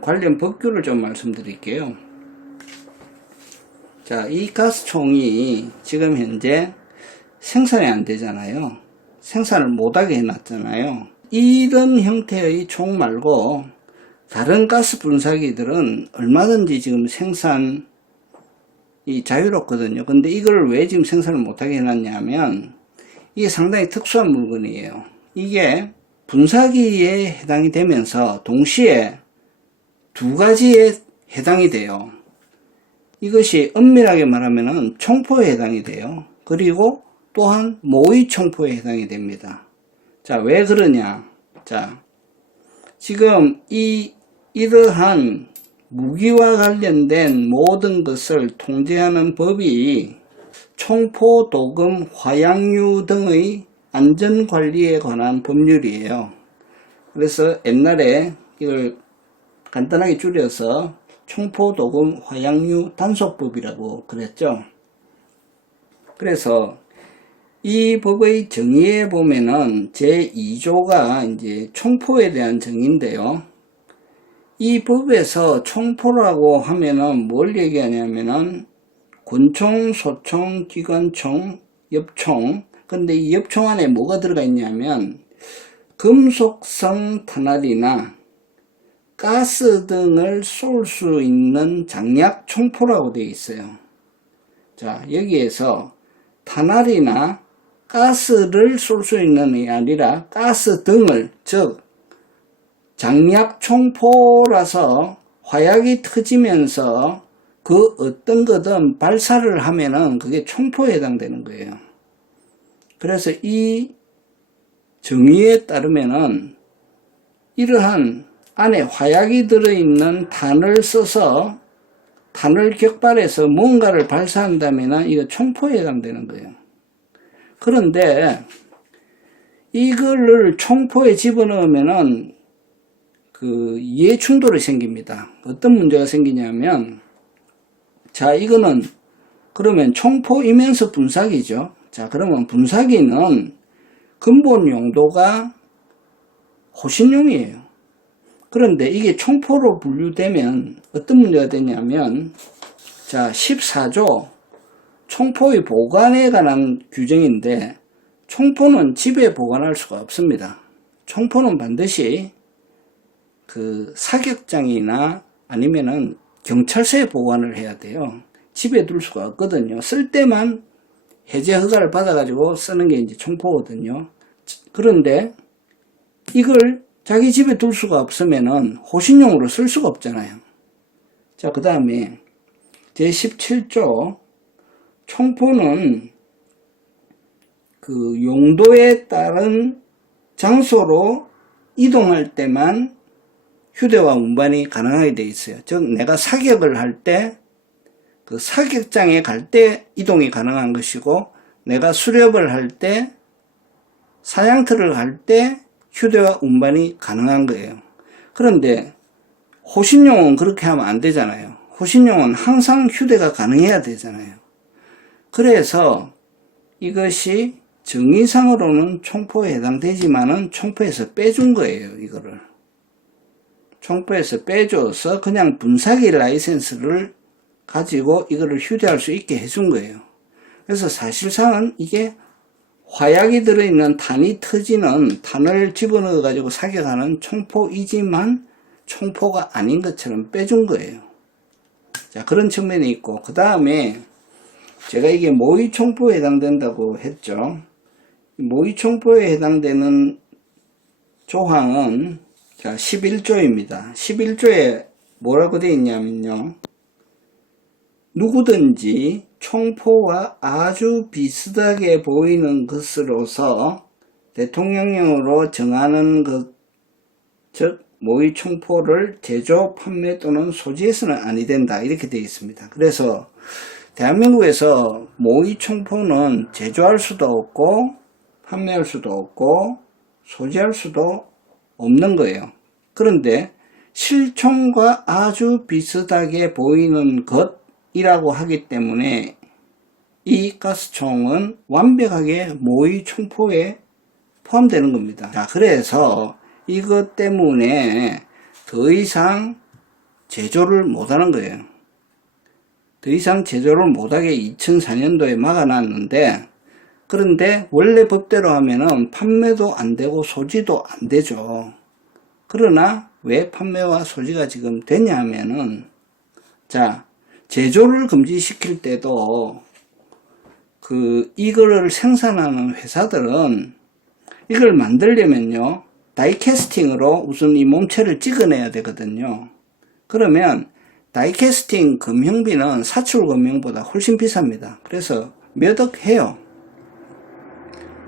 관련 법규를 좀 말씀드릴게요. 자, 이 가스총이 지금 현재 생산이 안 되잖아요. 생산을 못하게 해놨잖아요. 이런 형태의 총 말고 다른 가스 분사기들은 얼마든지 지금 생산이 자유롭거든요. 근데 이걸 왜 지금 생산을 못하게 해놨냐면 이게 상당히 특수한 물건이에요. 이게 분사기에 해당이 되면서 동시에 두 가지에 해당이 돼요. 이것이 엄밀하게 말하면 총포에 해당이 돼요. 그리고 또한 모의 총포에 해당이 됩니다. 자, 왜 그러냐? 자, 지금 이러한 무기와 관련된 모든 것을 통제하는 법이 총포, 도금, 화약류 등의 안전관리에 관한 법률이에요. 그래서 옛날에 이걸 간단하게 줄여서 총포, 도금, 화약류 단속법이라고 그랬죠. 그래서 이 법의 정의에 보면은 제2조가 이제 총포에 대한 정의인데요. 이 법에서 총포라고 하면은 뭘 얘기하냐면은 권총, 소총, 기관총, 엽총. 근데 이 엽총 안에 뭐가 들어가 있냐면 금속성 탄알이나 가스 등을 쏠 수 있는 장약 총포라고 되어 있어요. 자, 여기에서 탄알이나 가스를 쏠 수 있는 게 아니라 가스 등을, 즉 장약 총포라서 화약이 터지면서 그 어떤 거든 발사를 하면은 그게 총포에 해당되는 거예요. 그래서 이 정의에 따르면은 이러한 안에 화약이 들어있는 탄을 써서 탄을 격발해서 뭔가를 발사한다면은 이거 총포에 해당되는 거예요. 그런데 이거를 총포에 집어넣으면은 그 이해 충돌이 생깁니다. 어떤 문제가 생기냐면, 자, 이거는 그러면 총포이면서 분사기죠. 자, 그러면 분사기는 근본 용도가 호신용이에요. 그런데 이게 총포로 분류되면 어떤 문제가 되냐면, 자, 14조 총포의 보관에 관한 규정인데, 총포는 집에 보관할 수가 없습니다. 총포는 반드시 그 사격장이나 아니면은 경찰서에 보관을 해야 돼요. 집에 둘 수가 없거든요. 쓸 때만 해제 허가를 받아가지고 쓰는 게 이제 총포거든요. 그런데 이걸 자기 집에 둘 수가 없으면은 호신용으로 쓸 수가 없잖아요. 자, 그 다음에 제17조 총포는 그 용도에 따른 장소로 이동할 때만 휴대와 운반이 가능하게 되어 있어요. 즉 내가 사격을 할 때 그 사격장에 갈 때 이동이 가능한 것이고, 내가 수렵을 할 때 사냥터를 갈 때 휴대와 운반이 가능한 거예요. 그런데 호신용은 그렇게 하면 안 되잖아요. 호신용은 항상 휴대가 가능해야 되잖아요. 그래서 이것이 정의상으로는 총포에 해당되지만은 총포에서 빼준 거예요. 이거를 총포에서 빼줘서 그냥 분사기 라이센스를 가지고 이거를 휴대할 수 있게 해준 거예요. 그래서 사실상은 이게 화약이 들어있는 탄이 터지는 탄을 집어넣어 가지고 사격하는 총포이지만 총포가 아닌 것처럼 빼준 거예요. 자, 그런 측면이 있고, 그 다음에 제가 이게 모의 총포에 해당된다고 했죠. 모의 총포에 해당되는 조항은 자, 11조입니다. 11조에 뭐라고 되어 있냐면요. 누구든지 총포와 아주 비슷하게 보이는 것으로서 대통령령으로 정하는 것, 즉 모의 총포를 제조, 판매 또는 소지해서는 아니 된다. 이렇게 되어 있습니다. 그래서 대한민국에서 모의 총포는 제조할 수도 없고 판매할 수도 없고 소지할 수도 없는 거예요. 그런데 실총과 아주 비슷하게 보이는 것이라고 하기 때문에 이 가스총은 완벽하게 모의 총포에 포함되는 겁니다. 자, 그래서 이것 때문에 더 이상 제조를 못하는 거예요. 더 이상 제조를 못하게 2004년도에 막아놨는데, 그런데 원래 법대로 하면은 판매도 안 되고 소지도 안 되죠. 그러나 왜 판매와 소지가 지금 되냐 하면은, 자, 제조를 금지시킬 때도 이거를 생산하는 회사들은 이걸 만들려면요, 다이캐스팅으로 우선 이 몸체를 찍어내야 되거든요. 그러면 다이캐스팅 금형비는 사출 금형보다 훨씬 비쌉니다. 그래서 몇 억 해요.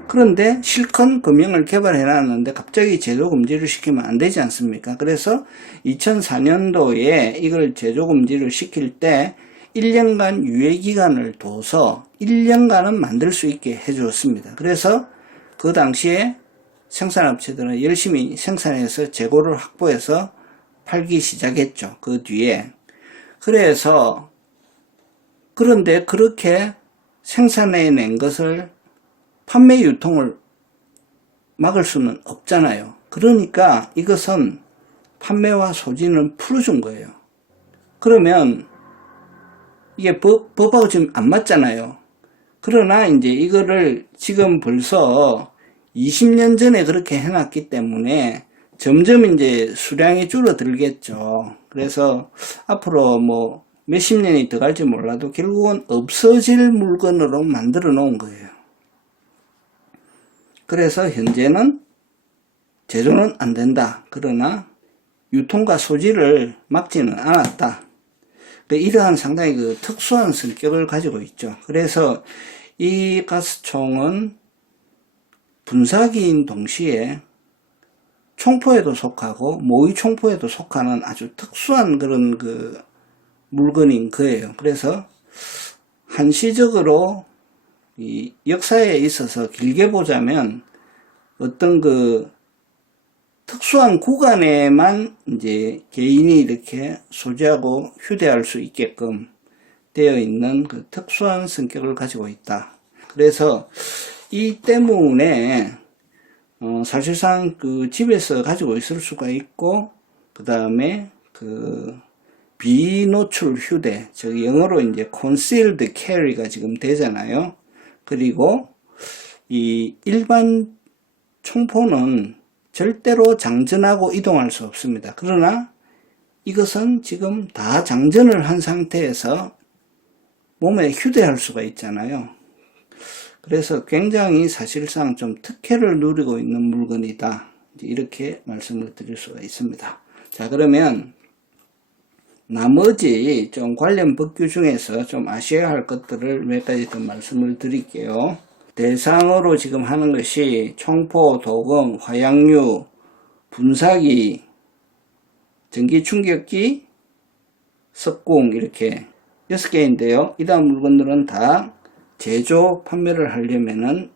그런데 실컷 금형을 개발해 놨는데 갑자기 제조 금지를 시키면 안 되지 않습니까? 그래서 2004년도에 이걸 제조 금지를 시킬 때 1년간 유예기간을 둬서 1년간은 만들 수 있게 해주었습니다. 그래서 그 당시에 생산업체들은 열심히 생산해서 재고를 확보해서 팔기 시작했죠. 그 뒤에. 그래서 그런데 그렇게 생산해낸 것을 판매 유통을 막을 수는 없잖아요. 그러니까 이것은 판매와 소지는 풀어준 거예요. 그러면 이게 법하고 지금 안 맞잖아요. 그러나 이제 이거를 지금 벌써 20년 전에 그렇게 해놨기 때문에 점점 이제 수량이 줄어들겠죠. 그래서 앞으로 뭐 몇십 년이 더 갈지 몰라도 결국은 없어질 물건으로 만들어 놓은 거예요. 그래서 현재는 제조는 안 된다. 그러나 유통과 소지를 막지는 않았다. 이러한 상당히 특수한 성격을 가지고 있죠. 그래서 이 가스총은 분사기인 동시에 총포에도 속하고 모의 총포에도 속하는 아주 특수한 그런 물건인 거예요. 그래서 한시적으로 이 역사에 있어서 길게 보자면 어떤 특수한 구간에만 이제 개인이 이렇게 소지하고 휴대할 수 있게끔 되어 있는 특수한 성격을 가지고 있다. 그래서 이 때문에 사실상 집에서 가지고 있을 수가 있고, 그 다음에 비노출 휴대, 즉 영어로 이제 concealed carry가 지금 되잖아요. 그리고 이 일반 총포는 절대로 장전하고 이동할 수 없습니다. 그러나 이것은 지금 다 장전을 한 상태에서 몸에 휴대할 수가 있잖아요. 그래서 굉장히 사실상 좀 특혜를 누리고 있는 물건이다. 이렇게 말씀을 드릴 수가 있습니다. 자, 그러면 나머지 좀 관련 법규 중에서 좀 아셔야 할 것들을 몇 가지 더 말씀을 드릴게요. 대상으로 지금 하는 것이 총포, 도금, 화약류, 분사기, 전기충격기, 석궁 이렇게 6개인데요. 이 다음 물건들은 다 제조, 판매를 하려면은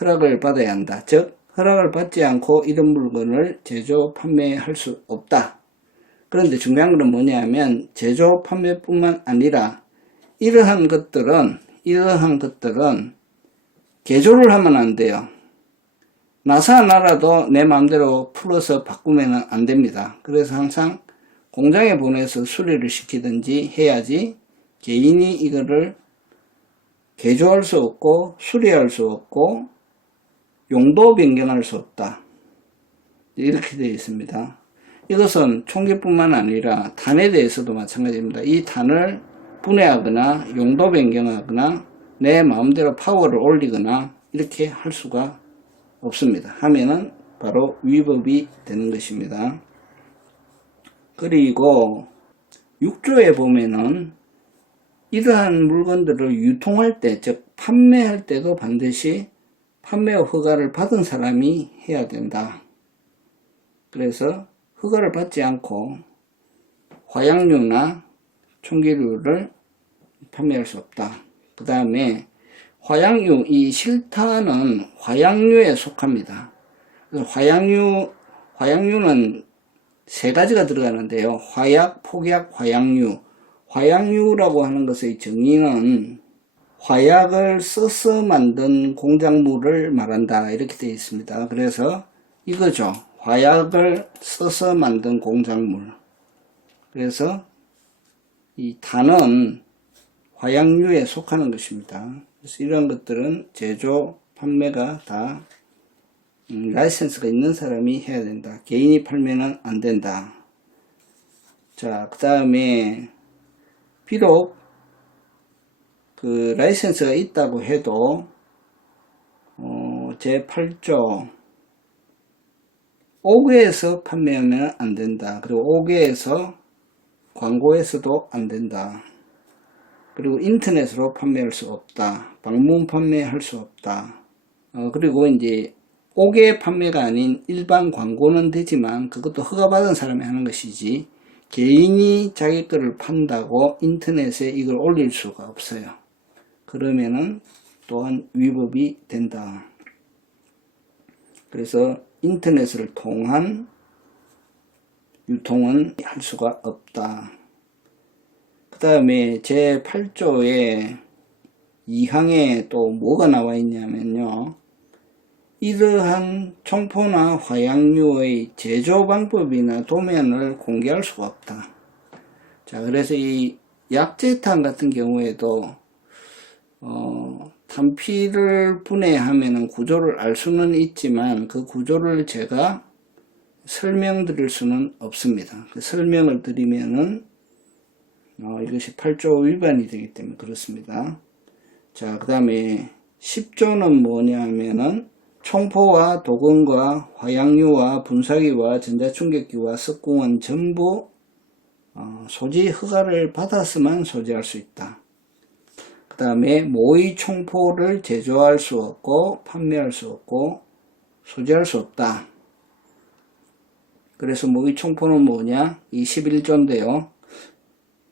허락을 받아야 한다. 즉, 허락을 받지 않고 이런 물건을 제조, 판매할 수 없다. 그런데 중요한 건 뭐냐면 제조, 판매뿐만 아니라 이러한 것들은 개조를 하면 안 돼요. 나사 하나라도 내 마음대로 풀어서 바꾸면 안 됩니다. 그래서 항상 공장에 보내서 수리를 시키든지 해야지 개인이 이거를 개조할 수 없고 수리할 수 없고 용도 변경할 수 없다. 이렇게 되어 있습니다. 이것은 총기뿐만 아니라 탄에 대해서도 마찬가지입니다. 이 탄을 분해하거나 용도 변경하거나 내 마음대로 파워를 올리거나 이렇게 할 수가 없습니다. 하면은 바로 위법이 되는 것입니다. 그리고 6조에 보면은 이러한 물건들을 유통할 때, 즉 판매할 때도 반드시 판매 허가를 받은 사람이 해야 된다. 그래서 허가를 받지 않고 화약류나 총기류를 판매할 수 없다. 그 다음에 화약류, 이 실탄은 화약류에 속합니다. 화약류는 세 가지가 들어가는데요. 화약, 폭약, 화약류. 화약류라고 하는 것의 정의는 화약을 써서 만든 공작물을 말한다. 이렇게 되어 있습니다. 그래서 이거죠. 화약을 써서 만든 공작물. 그래서 이 탄은 화약류에 속하는 것입니다. 그래서 이런 것들은 제조, 판매가 다 라이센스가 있는 사람이 해야 된다. 개인이 팔면은 안 된다. 자, 그 다음에 비록 그 라이센스가 있다고 해도 제8조 5개에서 판매하면 안 된다. 그리고 5개에서 광고에서도 안 된다. 그리고 인터넷으로 판매할 수 없다. 방문 판매할 수 없다. 그리고 이제 5개 판매가 아닌 일반 광고는 되지만 그것도 허가받은 사람이 하는 것이지 개인이 자기 거를 판다고 인터넷에 이걸 올릴 수가 없어요. 그러면은 또한 위법이 된다. 그래서 인터넷을 통한 유통은 할 수가 없다. 그 다음에 제8조의 2항에 또 뭐가 나와 있냐면요. 이러한 총포나 화약류의 제조 방법이나 도면을 공개할 수가 없다. 자, 그래서 이 약재탄 같은 경우에도 탄피를 분해하면 구조를 알 수는 있지만 그 구조를 제가 설명드릴 수는 없습니다. 그 설명을 드리면은 이것이 8조 위반이 되기 때문에 그렇습니다. 자, 그 다음에 10조는 뭐냐 하면은 총포와 도금과 화약류와 분사기와 전자충격기와 석궁은 전부 소지 허가를 받았으면 소지할 수 있다. 그 다음에 모의 총포를 제조할 수 없고 판매할 수 없고 소지할 수 없다. 그래서 모의 총포는 뭐냐? 이 11조인데요.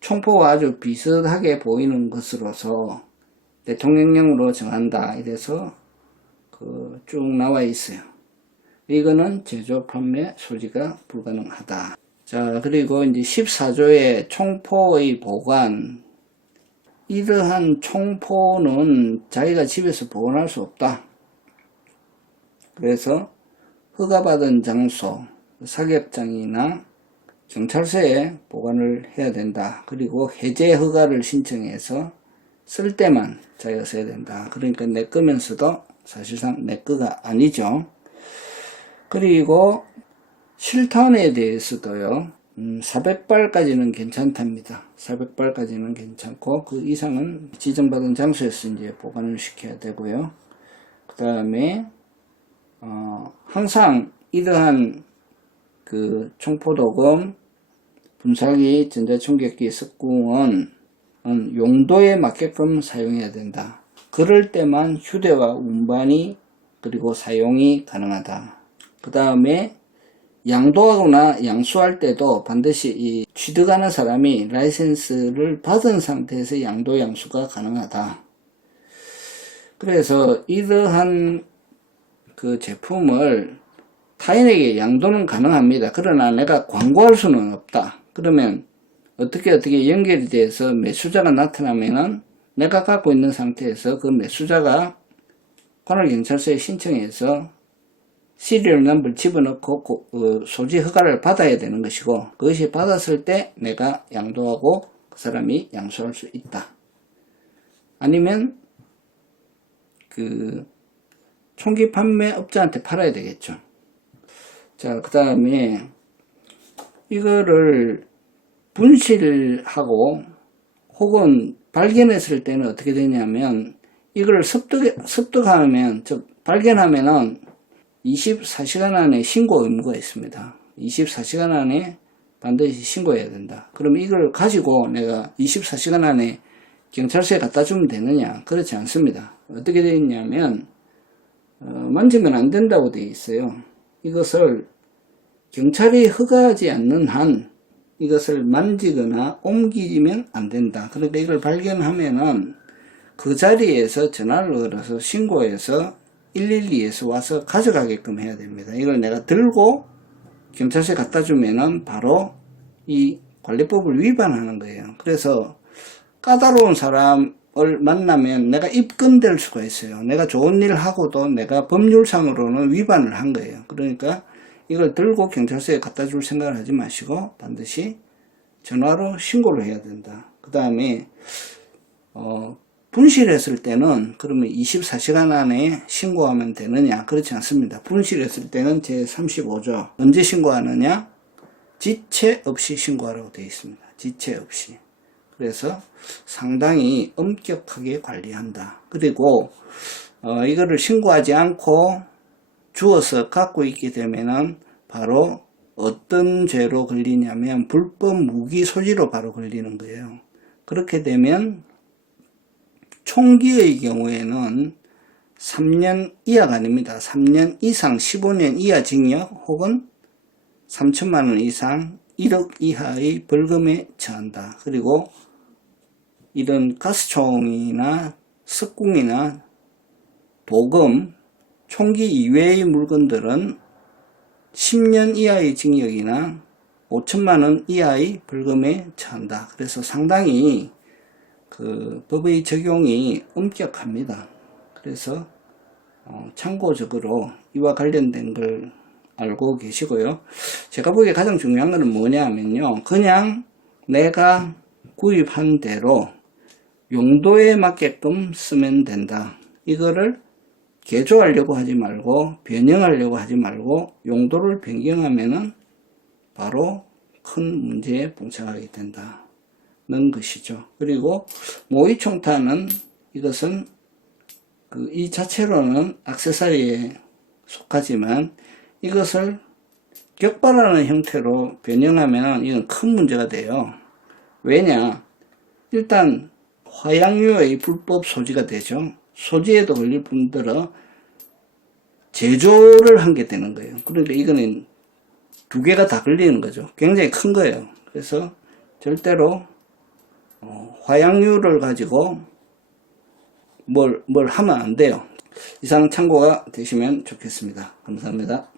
총포와 아주 비슷하게 보이는 것으로서 대통령령으로 정한다. 이래서 쭉 나와 있어요. 이거는 제조, 판매, 소지가 불가능하다. 자, 그리고 이제 14조의 총포의 보관. 이러한 총포는 자기가 집에서 보관할 수 없다. 그래서 허가받은 장소, 사격장이나 경찰서에 보관을 해야 된다. 그리고 해제 허가를 신청해서 쓸 때만 자기가 써야 된다. 그러니까 내 거면서도 사실상 내 거가 아니죠. 그리고 실탄에 대해서도요. 400발까지는 괜찮답니다. 400발까지는 괜찮고 그 이상은 지정받은 장소에서 이제 보관을 시켜야 되고요. 그 다음에 항상 이러한 그 총포도금, 분사기, 전자충격기, 석궁은 용도에 맞게끔 사용해야 된다. 그럴 때만 휴대와 운반이 그리고 사용이 가능하다. 그 다음에 양도하거나 양수할 때도 반드시 이 취득하는 사람이 라이센스를 받은 상태에서 양도 양수가 가능하다. 그래서 이러한 그 제품을 타인에게 양도는 가능합니다. 그러나 내가 광고할 수는 없다. 그러면 어떻게 연결이 돼서 매수자가 나타나면은 내가 갖고 있는 상태에서 그 매수자가 관할경찰서에 신청해서 시리얼 넘버를 집어넣고 소지 허가를 받아야 되는 것이고 그것이 받았을 때 내가 양도하고 그 사람이 양수할 수 있다. 아니면 그 총기 판매업자한테 팔아야 되겠죠. 자, 그 다음에 이거를 분실하고 혹은 발견했을 때는 어떻게 되냐면 이걸 습득하면 즉 발견하면은 24시간 안에 신고 의무가 있습니다. 24시간 안에 반드시 신고해야 된다. 그럼 이걸 가지고 내가 24시간 안에 경찰서에 갖다 주면 되느냐? 그렇지 않습니다. 어떻게 되어 있냐면 만지면 안 된다고 되어 있어요. 이것을 경찰이 허가하지 않는 한 이것을 만지거나 옮기면 안 된다. 그러니까 이걸 발견하면은 그 자리에서 전화를 걸어서 신고해서 112에서 와서 가져가게끔 해야 됩니다. 이걸 내가 들고 경찰서에 갖다 주면은 바로 이 관리법을 위반하는 거예요. 그래서 까다로운 사람을 만나면 내가 입건될 수가 있어요. 내가 좋은 일 하고도 내가 법률상으로는 위반을 한 거예요. 그러니까 이걸 들고 경찰서에 갖다 줄 생각을 하지 마시고 반드시 전화로 신고를 해야 된다. 그 다음에 분실했을 때는 그러면 24시간 안에 신고하면 되느냐? 그렇지 않습니다. 분실했을 때는 제35조 언제 신고하느냐? 지체 없이 신고하라고 되어 있습니다. 지체 없이. 그래서 상당히 엄격하게 관리한다. 그리고 이거를 신고하지 않고 주워서 갖고 있게 되면은 바로 어떤 죄로 걸리냐면 불법 무기 소지로 바로 걸리는 거예요. 그렇게 되면 총기의 경우에는 3년 이하가 아닙니다. 3년 이상 15년 이하 징역 혹은 3천만 원 이상 1억 이하의 벌금에 처한다. 그리고 이런 가스총이나 석궁이나 도금, 총기 이외의 물건들은 10년 이하의 징역이나 5천만 원 이하의 벌금에 처한다. 그래서 상당히 그 법의 적용이 엄격합니다. 그래서 참고적으로 이와 관련된 걸 알고 계시고요. 제가 보기에 가장 중요한 것은 뭐냐 하면요. 그냥 내가 구입한 대로 용도에 맞게끔 쓰면 된다. 이거를 개조하려고 하지 말고 변형하려고 하지 말고 용도를 변경하면은 바로 큰 문제에 봉착하게 된다는 것이죠. 그리고 모의총탄은 이것은 이 자체로는 액세서리에 속하지만 이것을 격발하는 형태로 변형하면 이건 큰 문제가 돼요. 왜냐? 일단 화약류의 불법 소지가 되죠. 소지에도 걸릴 뿐더러 제조를 한 게 되는 거예요. 그러니까 이거는 두 개가 다 걸리는 거죠. 굉장히 큰 거예요. 그래서 절대로 화약류를 가지고 뭘 하면 안 돼요. 이상 참고가 되시면 좋겠습니다. 감사합니다.